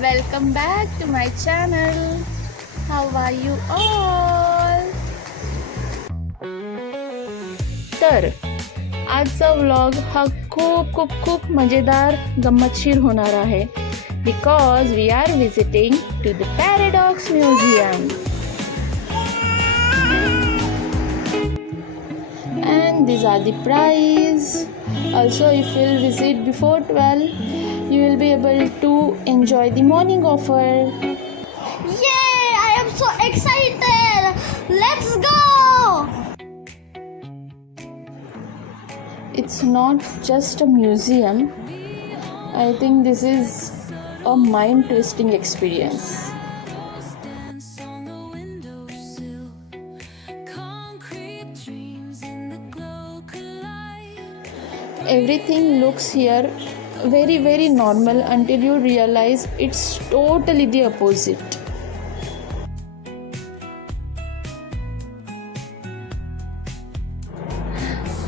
welcome back to my channel. How are you all? तर आजचा vlog हा खूप खूप खूप मजेदार गंमतशीर होणार आहे because we are visiting to the paradox museum and these are the price also if you'll visit before 12 you will be able to enjoy the morning offer Yay! I am so excited! Let's go! it's not just a museum i think this is a mind twisting experience dance on the windowsill. Concrete dreams in the glow collide. everything looks here very very normal until you realize it's totally the opposite.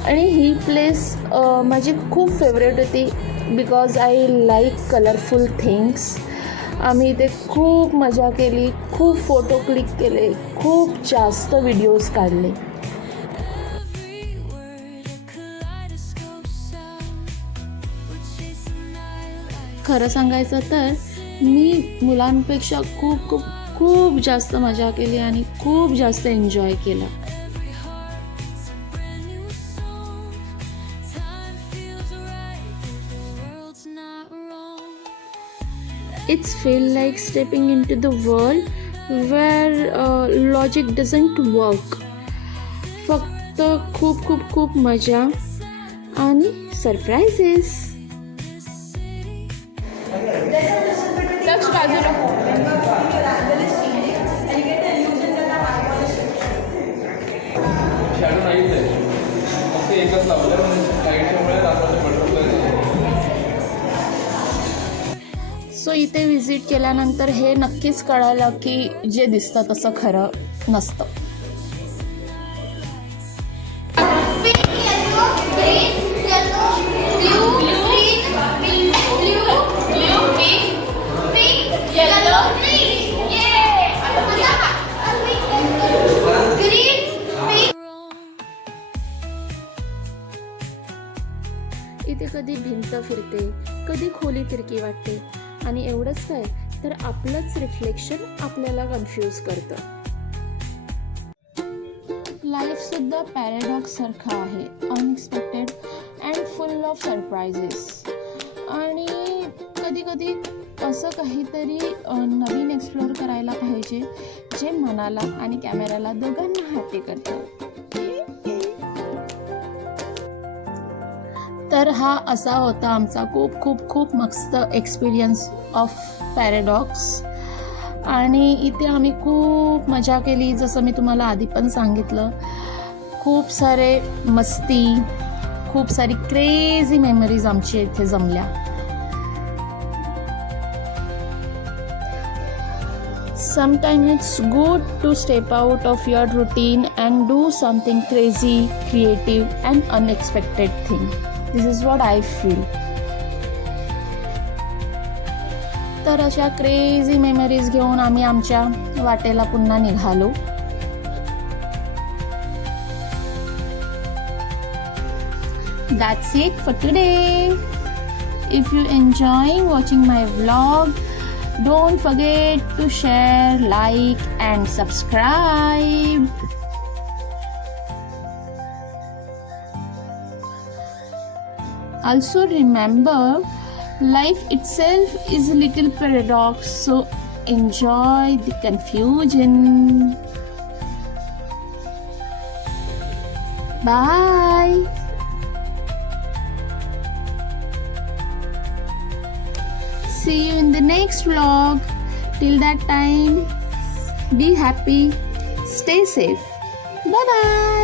आणि ही place माझी खूप favourite होती because I like colourful things आम्ही इथे खूप मजा केली खूप फोटो क्लिक केले खूप जास्त व्हिडिओज काढले. खरं सांगायचं तर मी मुलांपेक्षा खूप खूप खूप जास्त मजा केली आणि खूप जास्त एन्जॉय केला. It's feel like stepping into the world where logic doesn't work फक्त खूप खूप खूप मजा आणि सरप्राईजेस सरप्राइजेस शॅडो नाहीच आहे. फक्त एकच लावलं म्हणजे लाईटच्यामुळे सो इथे विजिट केल्यानंतर हे नक्कीच कळालं की जे दिसतं तसं खरं नसतं. इथे कधी भिंत फिरते कधी खोली तिरकी वाटते. आणि एवढंच काय तर आपलंच रिफ्लेक्शन आपल्याला कन्फ्यूज करतं. लाईफ सुद्धा पॅरेडॉक्स आहे unexpected and full of surprises आणि कधी कधी असं काहीतरी नवीन एक्सप्लोअर करायला पाहिजे जे मनाला आणि कॅमेराला दोघांना हॅपी करतं. तर हा असा होता आमचा खूप खूप खूप मस्त एक्सपिरियन्स ऑफ पॅरेडॉक्स आणि इथे आम्ही खूप मजा केली जसं मी तुम्हाला आधी पण सांगितलं. खूप सारे मस्ती खूप सारी क्रेझी मेमरीज आमची इथे जमल्या. Sometime it's good to step out of your routine and do something crazy creative and unexpected thing this is what I feel तर अशा क्रेझी मेमरीज घेऊन आम्ही आमच्या वाटेला पुन्हा निघालो. That's it for today if you enjoy watching my vlog don't forget to share like and subscribe Also, remember life itself is a little paradox, so enjoy the confusion. Bye. See you in the next vlog. Till that time, be happy, stay safe. Bye bye.